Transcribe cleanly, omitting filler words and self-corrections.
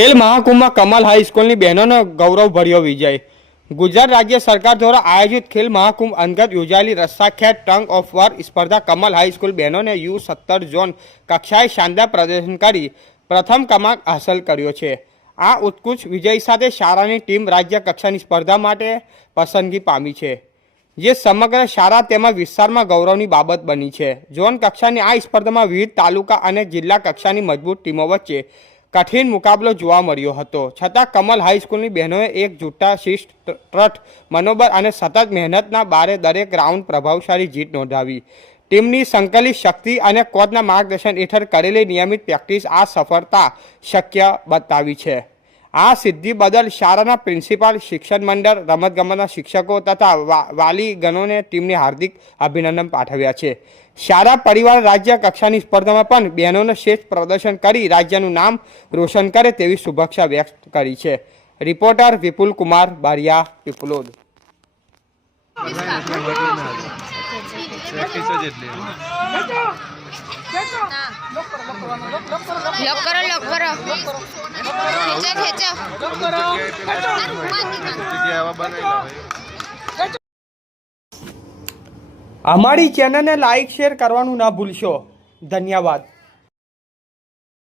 ખેલ મહાકુંભમાં કમલ હાઈસ્કૂલની બહેનોનો ગૌરવભર્યો વિજય। ગુજરાત રાજ્ય સરકાર દ્વારા આયોજિત ખેલ મહાકુંભ અંતર્ગત યોજાયેલી રસ્સાખ્યાત ટંગ ઓફ વોર સ્પર્ધા કમલ હાઈસ્કૂલ બહેનોને U17 ઝોન કક્ષાએ શાનદાર પ્રદર્શન કરી પ્રથમ ક્રમાંક હાંસલ કર્યો છે। આ ઉત્કૃષ્ટ વિજય સાથે શાળાની ટીમ રાજ્ય કક્ષાની સ્પર્ધા માટે પસંદગી પામી છે, જે સમગ્ર શાળા તેમજ વિસ્તારમાં ગૌરવની બાબત બની છે। ઝોન કક્ષાની આ સ્પર્ધામાં વિવિધ તાલુકા અને જિલ્લા કક્ષાની મજબૂત ટીમો વચ્ચે કઠિન મુકાબલો જોવા મળ્યો હતો, છતાં કમલ હાઈસ્કૂલની બહેનોએ એકજૂટતા, શિસ્ત, ટ્રસ્ટ, મનોબળ અને સતત મહેનતના બારે દરેક રાઉન્ડ પ્રભાવશાળી જીત નોંધાવી। ટીમની સંકલિત શક્તિ અને કોચના માર્ગદર્શન હેઠળ કરેલી નિયમિત પ્રેક્ટિસ આ સફળતા શક્ય બતાવી છે। આ સિદ્ધિ બદલ શાળાના પ્રિન્સિપાલ, શિક્ષણ મંડળ, રમતગમતના શિક્ષકો તથા વાલીગણોને ટીમને હાર્દિક અભિનંદન પાઠવ્યા છે। શાળા પરિવાર રાજ્ય કક્ષાની સ્પર્ધામાં પણ બહેનોને શ્રેષ્ઠ પ્રદર્શન કરી રાજ્યનું નામ રોશન કરે તેવી શુભેચ્છા વ્યક્ત કરી છે। રિપોર્ટર વિપુલ કુમાર બારિયા, પીપલોદ। અમારી ચેનલને લાઈક શેર કરવાનું ના ભૂલશો। ધન્યવાદ।